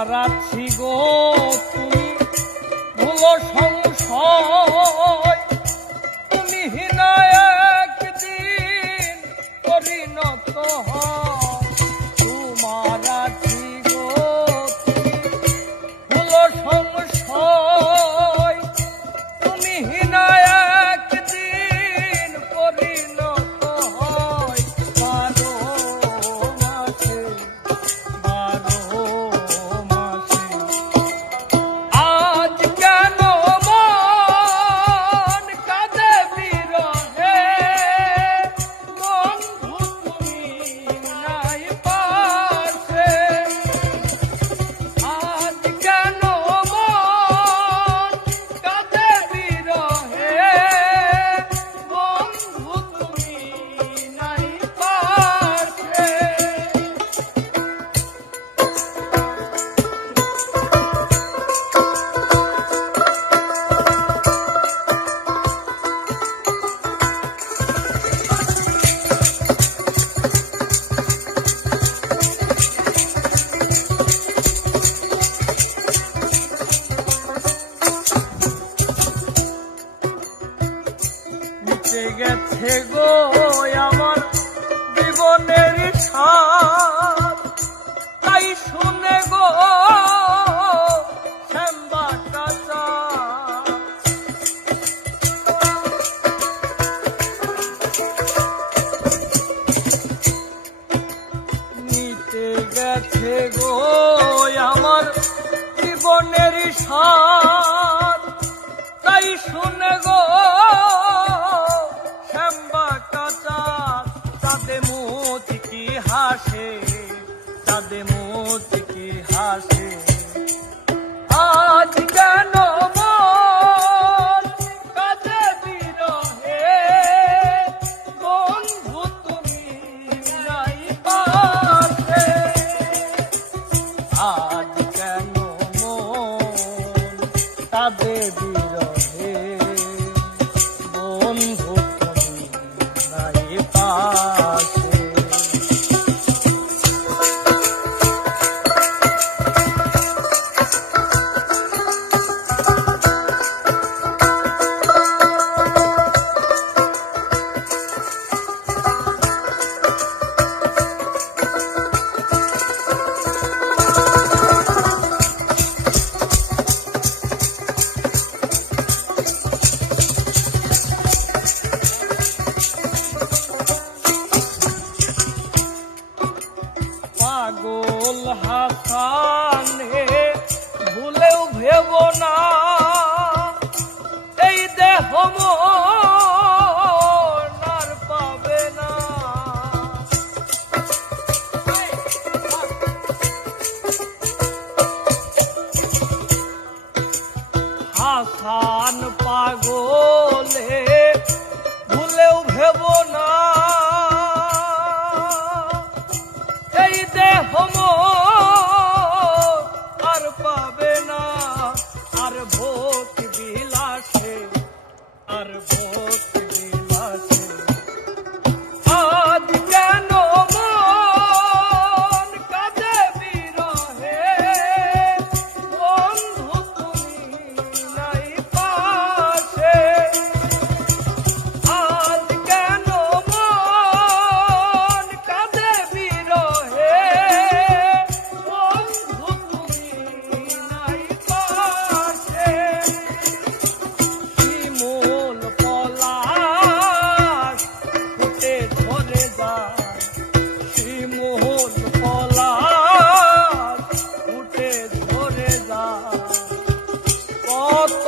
তোমার আছি গো তুমি ভুলো সংশয়, তুমি হীনা একদিন পরিণত হয়। তোমার আছি গো তুমি ভুলো সংশয়, তুমি হীনা একদিন পরিণত হয়। 12 মাসে 12 মাসে আজ কেন মন কাঁদে বিরহে, বন্ধু তুমি নাই পাশে। আজ কেন মন কাঁদে বিরহে, বন্ধু তুমি নাই পাশে। মিটে গেছে গো আমার জীবনের সাথ, তাই শুনে গো শ্যামবাটা চাঁদ। মিটে গেছে গো আমার জীবনের সাথ, তাই শুনে গো শ্যামবাটা চাঁদ। চাঁদে মুচকি হাসে, চাঁদে মুচকি হাসে। আজ কেন মন কাঁদে বিরহে, বন্ধু তুমি নাই পাশে। আজ কেন মন কাঁদে বিরহে, বন্ধু তুমি নাই পাশে। পাগল হাসানে ভুলেও ভেব না, এই দেহ মন আর পাবে না। হাসান পাগলে ভুলেও ভেব না, এই দেহ আর পাবে না। আর ভোগ বিলাসে, আর ভোগ বিলাসে। আজ কেন মন কাঁদে বিরহে, বন্ধু তুমি নাই পাশে। আজ কেন মন কাঁদে বিরহে, বন্ধু তুমি নাই পাশে। শিমুল পলাশ ফুটে ঝরে যায়, শিমুল পলাশ ফুটে ঝরে যায়। কত